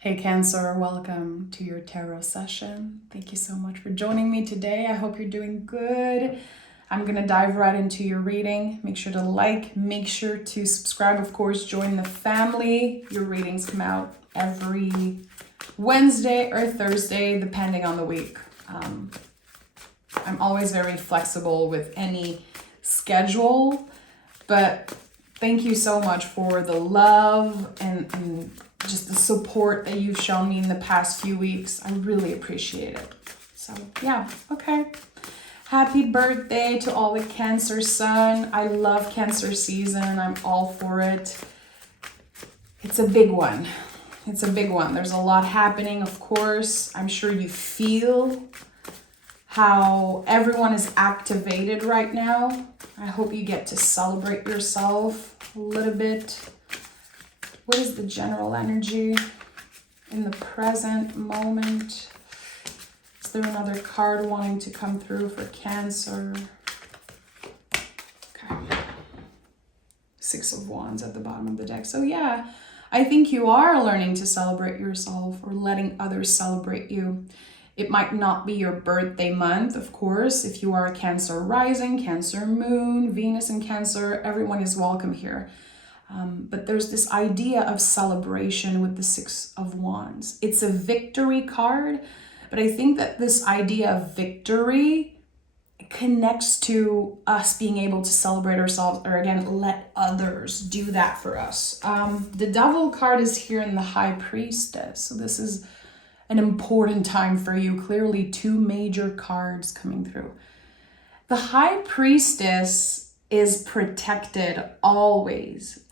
Hey Cancer, welcome to your tarot session. Thank you so much for joining me today. I hope you're doing good. I'm going to dive right into your reading. Make sure to like, make sure to subscribe, of course, join the family. Your readings come out every Wednesday or Thursday, depending on the week. I'm always very flexible with any schedule, but thank you so much for the love and just the support that you've shown me in the past few weeks. I really appreciate it. So yeah, okay. Happy birthday to all the Cancer sun. I love Cancer season. I'm all for it. It's a big one. It's a big one. There's a lot happening, of course. I'm sure you feel how everyone is activated right now. I hope you get to celebrate yourself a little bit. What is the general energy in the present moment? Is there another card wanting to come through for Cancer? Okay. Six of Wands at the bottom of the deck. So yeah, I think you are learning to celebrate yourself or letting others celebrate you. It might not be your birthday month, of course. If you are a Cancer rising, Cancer moon, Venus in Cancer, everyone is welcome here. But there's this idea of celebration with the Six of Wands. It's a victory card, but I think that this idea of victory connects to us being able to celebrate ourselves, or again, let others do that for us. The Devil card is here in the High Priestess. So this is an important time for you. Clearly, two major cards coming through. The High Priestess is protected always.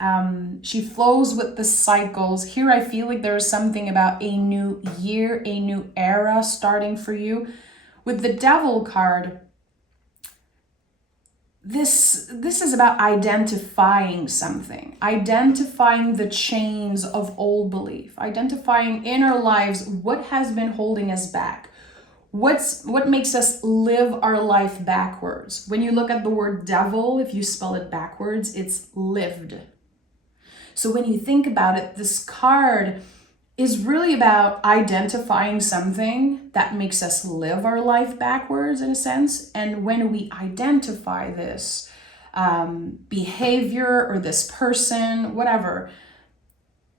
She flows with the cycles. Here I feel like there is something about a new year, a new era starting for you. With the Devil card, this is about identifying something, identifying the chains of old belief, identifying in our lives what has been holding us back. What makes us live our life backwards? When you look at the word devil, if you spell it backwards, it's lived. So when you think about it, this card is really about identifying something that makes us live our life backwards in a sense. And when we identify this behavior or this person, whatever,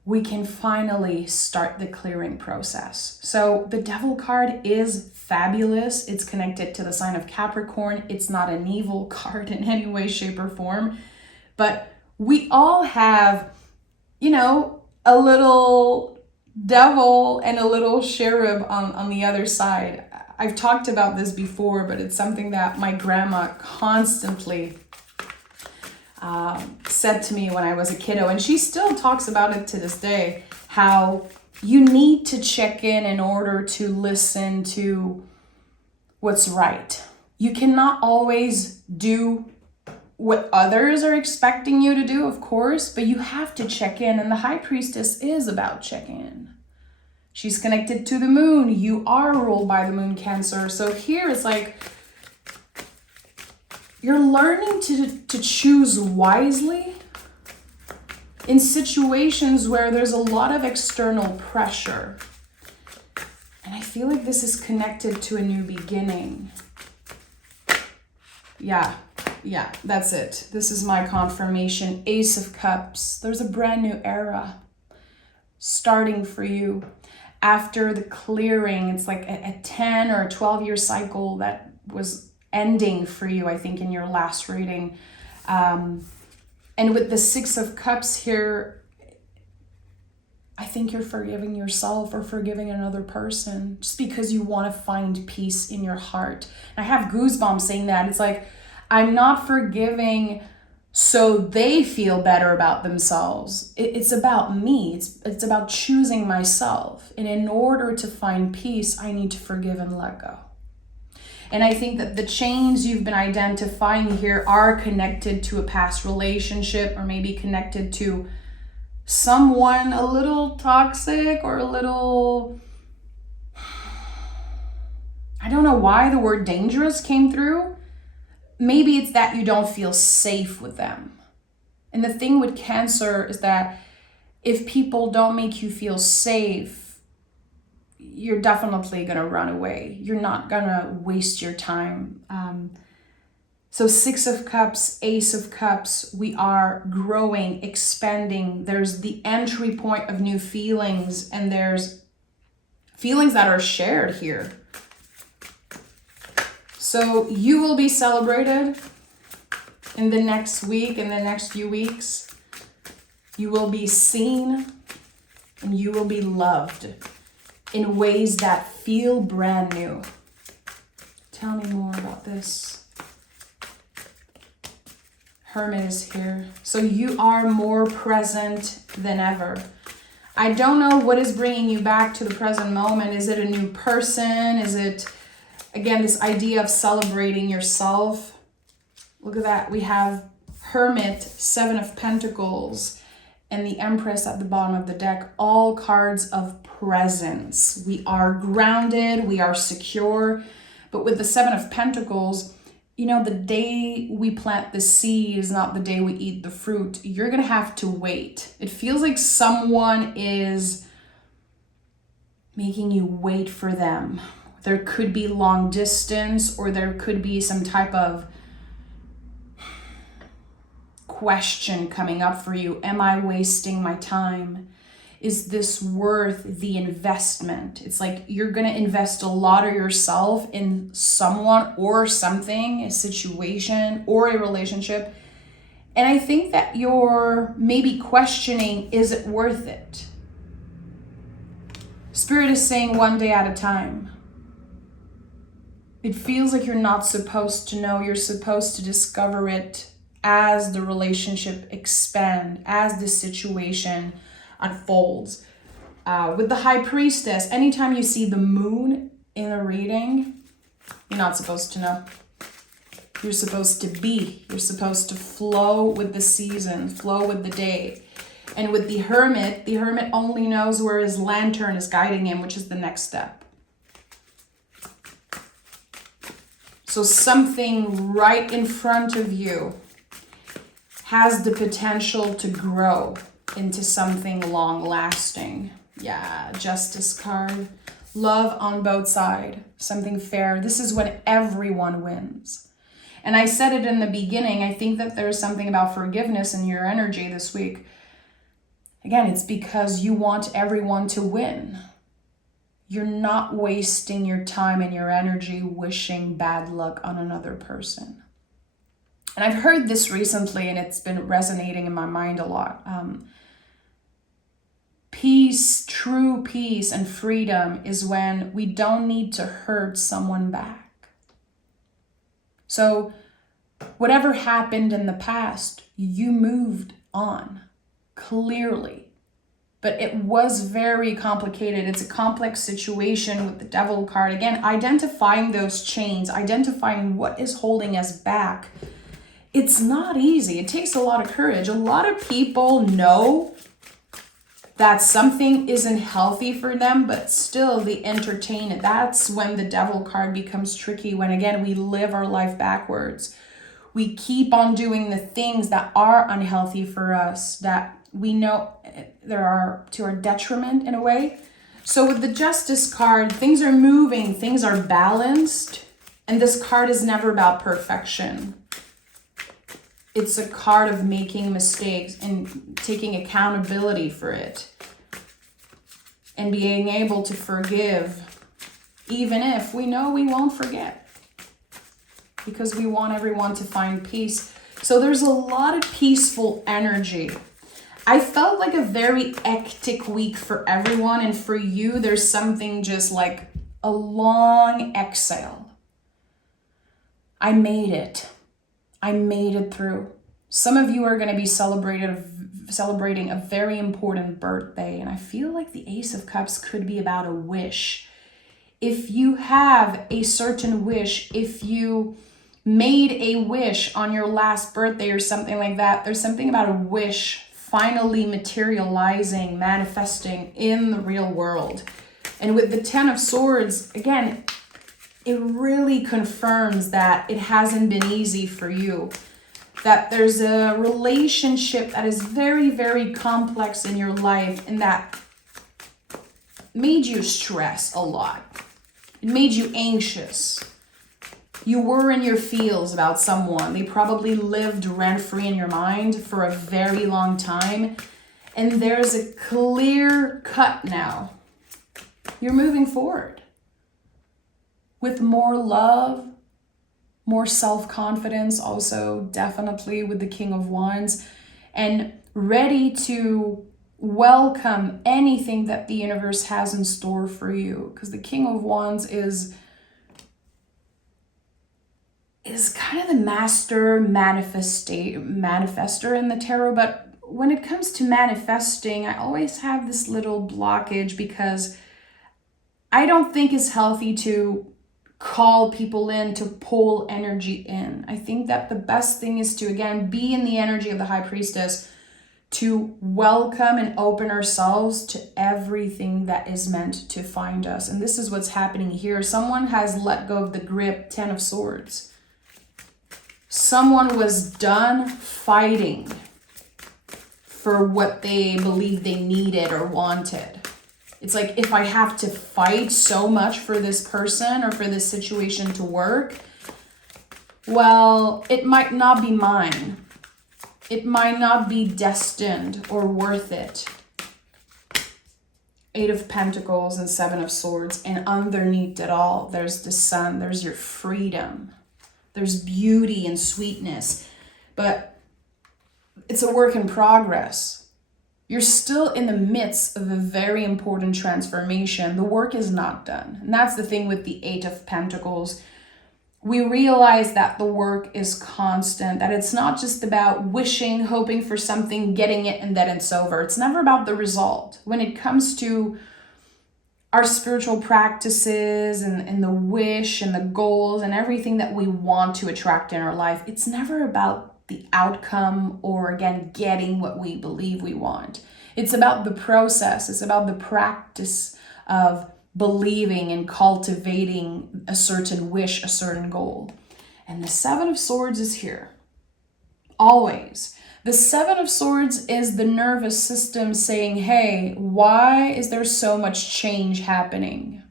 we can finally start the clearing process. So the Devil card is fabulous. It's connected to the sign of Capricorn. It's not an evil card in any way, shape, or form. But we all have, a little devil and a little cherub on the other side. I've talked about this before, but it's something that my grandma constantly said to me when I was a kiddo, and she still talks about it to this day, how you need to check in order to listen to what's right. You cannot always do what others are expecting you to do, of course, but you have to check in, and the High Priestess is about checking in. She's connected to the moon. You are ruled by the moon, Cancer. So here it's like you're learning to choose wisely in situations where there's a lot of external pressure. And I feel like this is connected to a new beginning. Yeah, that's it. This is my confirmation. Ace of Cups. There's a brand new era starting for you. After the clearing, it's like a 10 or a 12-year cycle that was ending for you, I think, in your last reading. And with the Six of Cups here, I think you're forgiving yourself or forgiving another person just because you want to find peace in your heart. And I have goosebumps saying that. It's like, I'm not forgiving so they feel better about themselves. It's about me. It's about choosing myself. And in order to find peace, I need to forgive and let go. And I think that the chains you've been identifying here are connected to a past relationship, or maybe connected to someone a little toxic or a little, I don't know why the word dangerous came through. Maybe it's that you don't feel safe with them. And the thing with Cancer is that if people don't make you feel safe, you're definitely going to run away. You're not going to waste your time. So 6 of Cups, Ace of Cups, we are growing, expanding. There's the entry point of new feelings, and there's feelings that are shared here. So you will be celebrated in the next week, in the next few weeks. You will be seen and you will be loved in ways that feel brand new. Tell me more about this. Hermit is here. So you are more present than ever. I don't know what is bringing you back to the present moment. Is it a new person? Is it, again, this idea of celebrating yourself? Look at that. We have Hermit, 7 of Pentacles, and the Empress at the bottom of the deck. All cards of presence. We are grounded. We are secure. But with the 7 of Pentacles, you know, the day we plant the seed is not the day we eat the fruit. You're going to have to wait. It feels like someone is making you wait for them. There could be long distance, or there could be some type of question coming up for you. Am I wasting my time? Is this worth the investment? It's like you're going to invest a lot of yourself in someone or something, a situation or a relationship. And I think that you're maybe questioning, is it worth it? Spirit is saying one day at a time. It feels like you're not supposed to know. You're supposed to discover it as the relationship expands, as the situation unfolds. With the High Priestess, anytime you see the moon in a reading, you're not supposed to know. You're supposed to be. You're supposed to flow with the season, flow with the day. And with the Hermit only knows where his lantern is guiding him, which is the next step. So something right in front of you has the potential to grow into something long-lasting. Yeah, Justice card. Love on both sides. Something fair. This is when everyone wins. And I said it in the beginning, I think that there's something about forgiveness in your energy this week. Again, it's because you want everyone to win. You're not wasting your time and your energy wishing bad luck on another person. And I've heard this recently, and it's been resonating in my mind a lot. Peace, true peace and freedom is when we don't need to hurt someone back. So whatever happened in the past, you moved on, clearly. But it was very complicated. It's a complex situation with the Devil card. Again, identifying those chains, identifying what is holding us back. It's not easy. It takes a lot of courage. A lot of people know that something isn't healthy for them, but still they entertain it. That's when the Devil card becomes tricky, when again, we live our life backwards. We keep on doing the things that are unhealthy for us, that we know there are to our detriment in a way. So with the Justice card, things are moving, things are balanced, and this card is never about perfection. It's a card of making mistakes and taking accountability for it and being able to forgive, even if we know we won't forget, because we want everyone to find peace. So there's a lot of peaceful energy. I felt like a very hectic week for everyone, and for you, there's something just like a long exhale. I made it. I made it through. Some of you are going to be celebrating a very important birthday, and I feel like the Ace of Cups could be about a wish. If you have a certain wish, if you made a wish on your last birthday or something like that, there's something about a wish finally materializing, manifesting in the real world. And with the 10 of Swords, again, it really confirms that it hasn't been easy for you, that there's a relationship that is very, very complex in your life, and that made you stress a lot. It made you anxious. You were in your feels about someone. They probably lived rent-free in your mind for a very long time. And there's a clear cut now. You're moving forward with more love, more self-confidence, also definitely with the King of Wands, and ready to welcome anything that the universe has in store for you. Because the King of Wands is kind of the master manifester in the tarot, but when it comes to manifesting, I always have this little blockage because I don't think it's healthy to call people in, to pull energy in. I think that the best thing is to, again, be in the energy of the High Priestess, to welcome and open ourselves to everything that is meant to find us. And this is what's happening here. Someone has let go of the grip, 10 of Swords. Someone was done fighting for what they believed they needed or wanted. It's like, if I have to fight so much for this person or for this situation to work, well, it might not be mine. It might not be destined or worth it. 8 of Pentacles and 7 of Swords. And underneath it all, there's the sun. There's your freedom. There's beauty and sweetness. But it's a work in progress. You're still in the midst of a very important transformation. The work is not done. And that's the thing with the 8 of Pentacles. We realize that the work is constant, that it's not just about wishing, hoping for something, getting it, and then it's over. It's never about the result. When it comes to our spiritual practices and the wish and the goals and everything that we want to attract in our life, it's never about the outcome or, again, getting what we believe we want. It's about the process. It's about the practice of believing and cultivating a certain wish, a certain goal. And the 7 of Swords is here. Always. The 7 of Swords is the nervous system saying, hey, why is there so much change happening?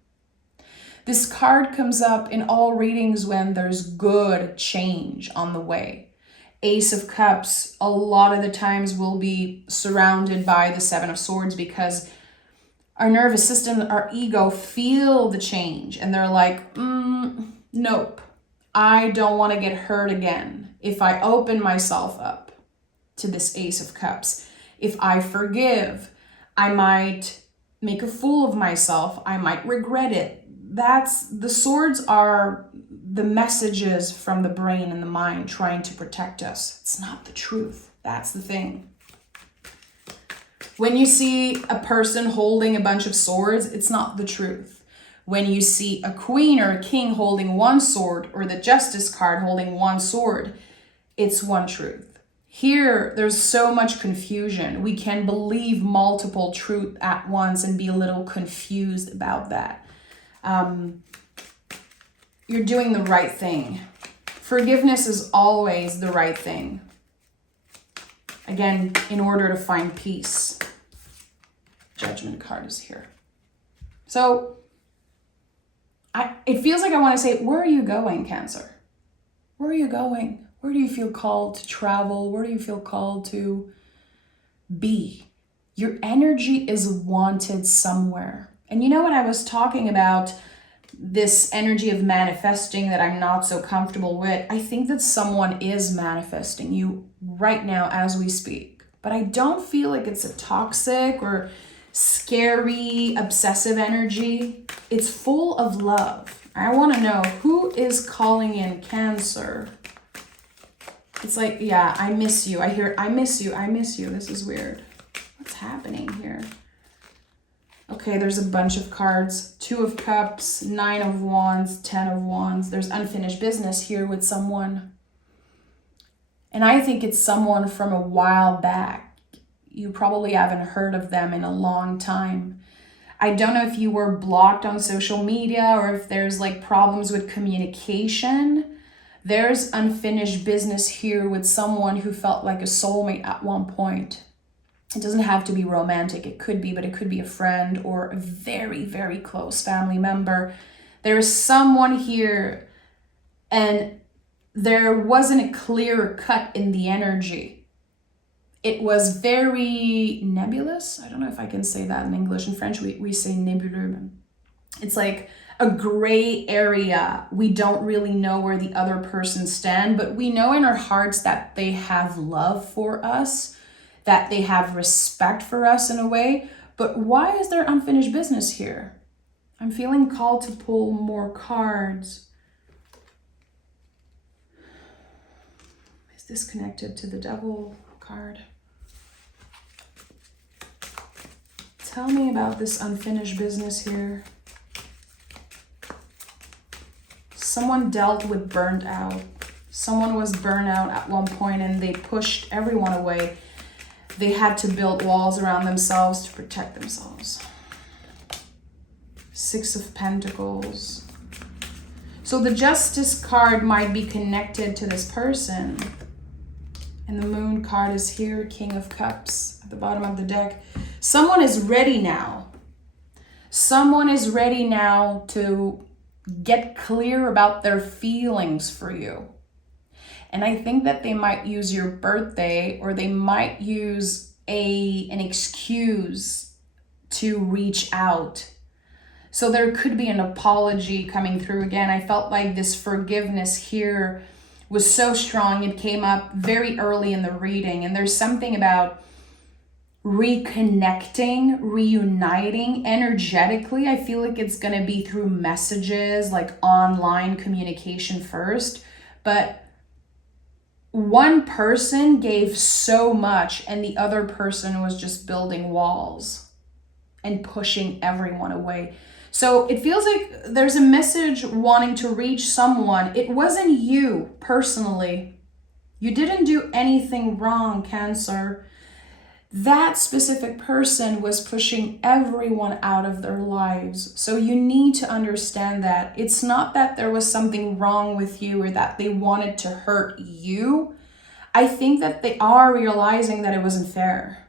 This card comes up in all readings when there's good change on the way. Ace of Cups, a lot of the times will be surrounded by the 7 of Swords because our nervous system, our ego feel the change and they're like, nope, I don't want to get hurt again. If I open myself up to this Ace of Cups, if I forgive, I might make a fool of myself. I might regret it. The swords are the messages from the brain and the mind trying to protect us. It's not the truth. That's the thing. When you see a person holding a bunch of swords, it's not the truth. When you see a queen or a king holding one sword or the Justice card holding one sword, it's one truth. Here, there's so much confusion. We can believe multiple truths at once and be a little confused about that. You're doing the right thing. Forgiveness is always the right thing. Again, in order to find peace. Judgment card is here. So, it feels like I want to say, where are you going, Cancer? Where are you going? Where do you feel called to travel? Where do you feel called to be? Your energy is wanted somewhere. And you know what I was talking about? This energy of manifesting that I'm not so comfortable with. I think that someone is manifesting you right now as we speak. But I don't feel like it's a toxic or scary, obsessive energy. It's full of love. I want to know who is calling in Cancer. It's like, yeah, I miss you. I hear, I miss you. I miss you. This is weird. What's happening here? Okay, there's a bunch of cards. 2 of Cups, 9 of Wands, 10 of Wands. There's unfinished business here with someone. And I think it's someone from a while back. You probably haven't heard of them in a long time. I don't know if you were blocked on social media or if there's like problems with communication. There's unfinished business here with someone who felt like a soulmate at one point. It doesn't have to be romantic. It could be, but it could be a friend or a very, very close family member. There is someone here, and there wasn't a clear cut in the energy. It was very nebulous. I don't know if I can say that in English. In French, we say nébuleux. It's like a gray area. We don't really know where the other person stands, but we know in our hearts that they have love for us, that they have respect for us in a way. But why is there unfinished business here? I'm feeling called to pull more cards. Is this connected to the Devil card? Tell me about this unfinished business here. Someone dealt with burnt out. Someone was burnt out at one point and they pushed everyone away. They had to build walls around themselves to protect themselves. Six of Pentacles. So the Justice card might be connected to this person. And the Moon card is here, King of Cups at the bottom of the deck. Someone is ready now. Someone is ready now to get clear about their feelings for you. And I think that they might use your birthday, or they might use an excuse to reach out. So there could be an apology coming through again. I felt like this forgiveness here was so strong. It came up very early in the reading. And there's something about reconnecting, reuniting energetically. I feel like it's going to be through messages, like online communication first. But one person gave so much and the other person was just building walls and pushing everyone away. So it feels like there's a message wanting to reach someone. It wasn't you personally. You didn't do anything wrong, Cancer. That specific person was pushing everyone out of their lives. So you need to understand that it's not that there was something wrong with you or that they wanted to hurt you. I think that they are realizing that it wasn't fair,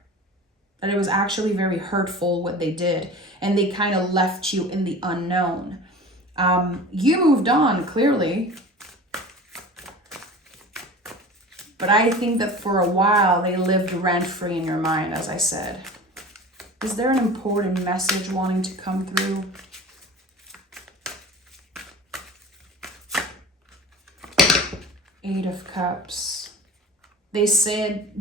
that it was actually very hurtful what they did, and they kind of left you in the unknown. You moved on, clearly. But I think that for a while, they lived rent-free in your mind, as I said. Is there an important message wanting to come through? Eight of Cups. They said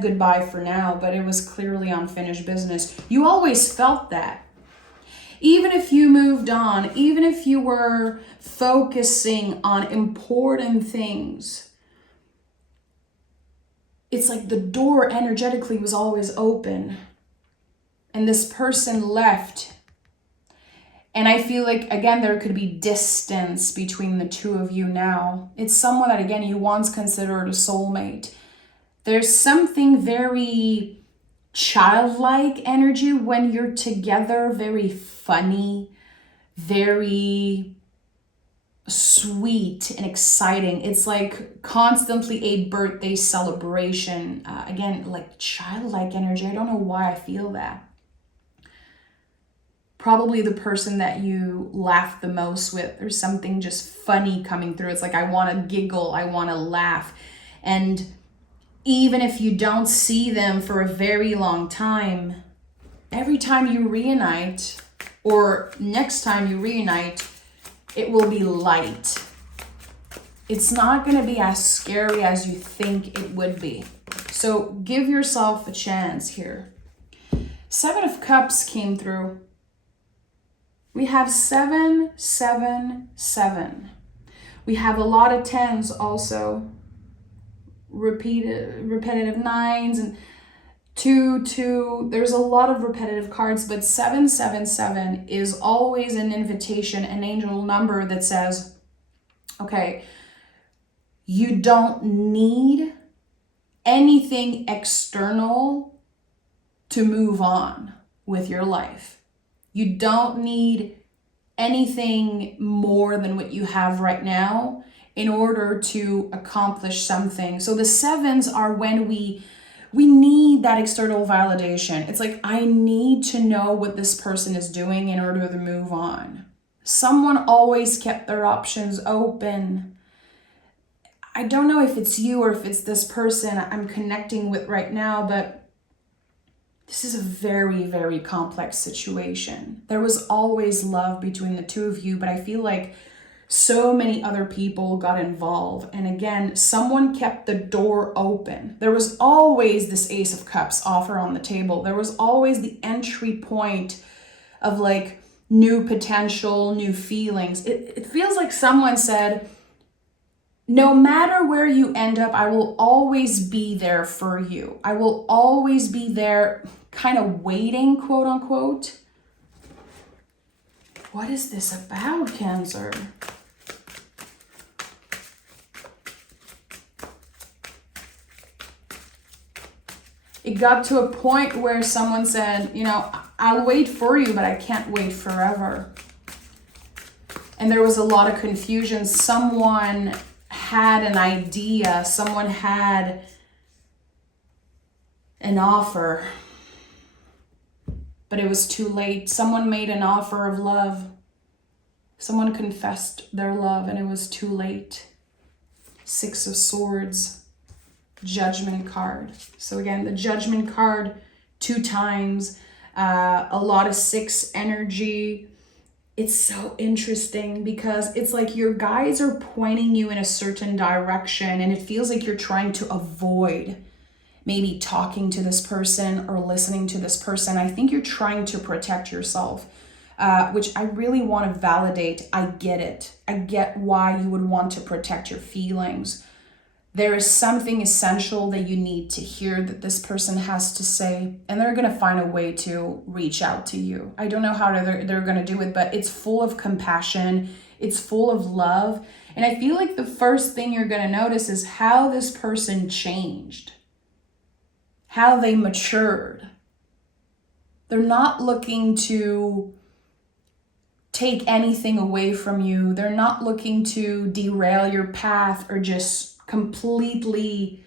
goodbye for now, but it was clearly unfinished business. You always felt that. Even if you moved on, even if you were focusing on important things, it's like the door energetically was always open. And this person left. And I feel like, again, there could be distance between the two of you now. It's someone that, again, you once considered a soulmate. There's something very childlike energy when you're together, very funny, very sweet and exciting. It's like constantly a birthday celebration. Again, like childlike energy. I don't know why I feel that. Probably the person that you laugh the most with. There's something just funny coming through. It's like, I want to giggle, I want to laugh. And even if you don't see them for a very long time, every time you reunite, or next time you reunite, it will be light. It's not going to be as scary as you think it would be. So give yourself a chance here. Seven of Cups came through. We have 7, 7, 7. We have a lot of 10s also. Repetitive 9s and 2, 2. There's a lot of repetitive cards, but 7, 7, 7 is always an invitation, an angel number that says, okay, you don't need anything external to move on with your life. You don't need anything more than what you have right now in order to accomplish something. So the 7s are when we We need that external validation. It's like, I need to know what this person is doing in order to move on. Someone always kept their options open. I don't know if it's you or if it's this person I'm connecting with right now, but this is a very, very complex situation. There was always love between the two of you, but I feel like so many other people got involved. And again, someone kept the door open. There was always this Ace of Cups offer on the table. There was always the entry point of like new potential, new feelings. It feels like someone said, no matter where you end up, I will always be there for you. I will always be there, kind of waiting, quote unquote. What is this about, Cancer? It got to a point where someone said, you know, I'll wait for you, but I can't wait forever. And there was a lot of confusion. Someone had an idea, someone had an offer, but it was too late. Someone made an offer of love. Someone confessed their love and it was too late. 6 of Swords, Judgment card. So again, the Judgment card 2 times, a lot of 6 energy. It's so interesting because it's like your guides are pointing you in a certain direction and it feels like you're trying to avoid maybe talking to this person or listening to this person. I think you're trying to protect yourself, which I really want to validate. I get it. I get why you would want to protect your feelings. There is something essential that you need to hear that this person has to say, and they're going to find a way to reach out to you. I don't know how they're going to do it, but it's full of compassion. It's full of love. And I feel like the first thing you're going to notice is how this person changed, how they matured. They're not looking to take anything away from you. They're not looking to derail your path or just completely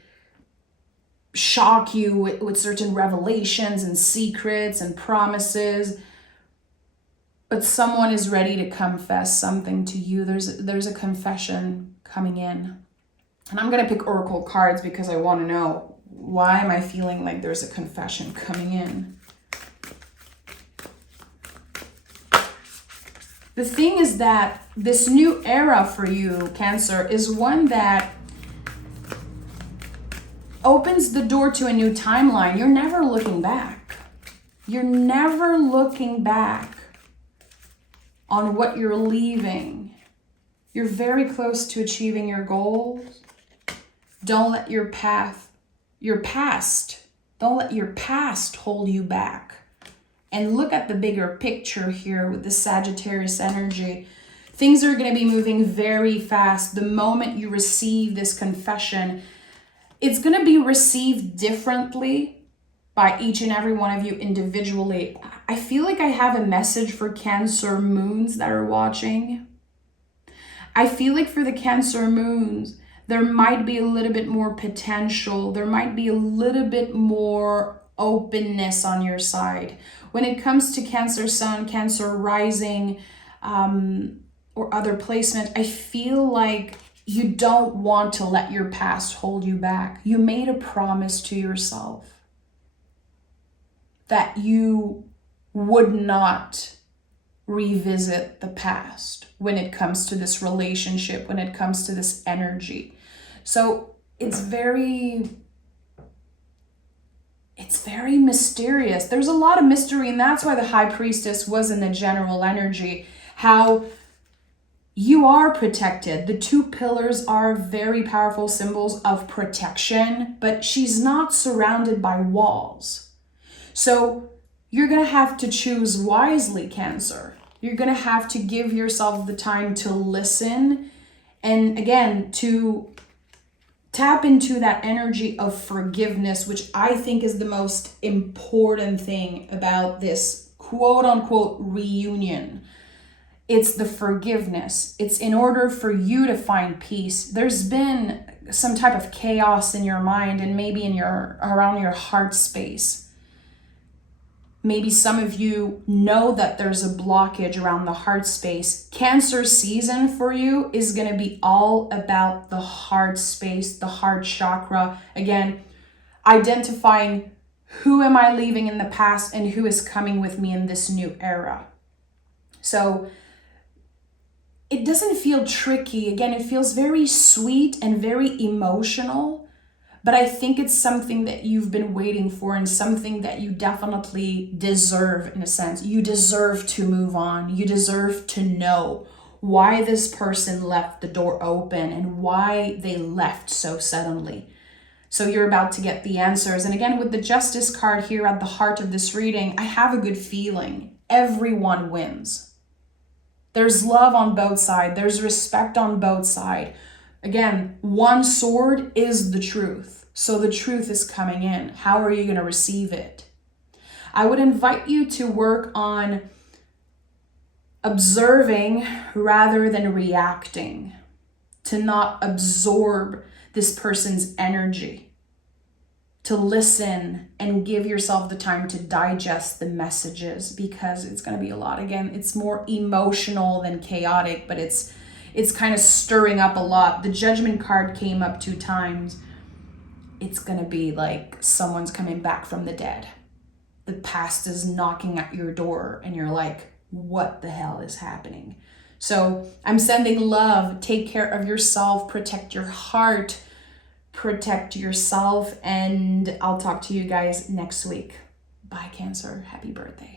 shock you with certain revelations and secrets and promises, but someone is ready to confess something to you. There's a confession coming in. And I'm going to pick oracle cards because I want to know, why am I feeling like there's a confession coming in? The thing is that this new era for you, Cancer, is one that opens the door to a new timeline. You're never looking back. You're never looking back on what you're leaving. You're very close to achieving your goals. Don't let your past, don't let your past hold you back. And look at the bigger picture here with the Sagittarius energy. Things are going to be moving very fast. The moment you receive this confession, it's going to be received differently by each and every one of you individually. I feel like I have a message for Cancer moons that are watching. I feel like for the Cancer moons, there might be a little bit more potential. There might be a little bit more openness on your side. When it comes to Cancer Sun, Cancer Rising, or other placement, I feel like you don't want to let your past hold you back. You made a promise to yourself that you would not revisit the past when it comes to this relationship, when it comes to this energy. So it's very mysterious. There's a lot of mystery, and that's why the High Priestess was in the general energy. How you are protected. The 2 pillars are very powerful symbols of protection, but she's not surrounded by walls. So you're going to have to choose wisely, Cancer. You're going to have to give yourself the time to listen and, again, to tap into that energy of forgiveness, which I think is the most important thing about this quote-unquote reunion. It's the forgiveness. It's in order for you to find peace. There's been some type of chaos in your mind and maybe around your heart space. Maybe some of you know that there's a blockage around the heart space. Cancer season for you is going to be all about the heart space, the heart chakra. Again, identifying who am I leaving in the past and who is coming with me in this new era. So it doesn't feel tricky. Again, it feels very sweet and very emotional. But I think it's something that you've been waiting for and something that you definitely deserve in a sense. You deserve to move on. You deserve to know why this person left the door open and why they left so suddenly. So you're about to get the answers. And again, with the Justice card here at the heart of this reading, I have a good feeling. Everyone wins. There's love on both sides. There's respect on both sides. Again, one sword is the truth. So the truth is coming in. How are you going to receive it? I would invite you to work on observing rather than reacting, to not absorb this person's energy, to listen and give yourself the time to digest the messages, because it's going to be a lot. Again, it's more emotional than chaotic, but it's kind of stirring up a lot. The Judgment card came up 2 times. It's going to be like someone's coming back from the dead. The past is knocking at your door and you're like, what the hell is happening? So I'm sending love. Take care of yourself. Protect your heart. Protect yourself. And I'll talk to you guys next week. Bye, Cancer. Happy birthday.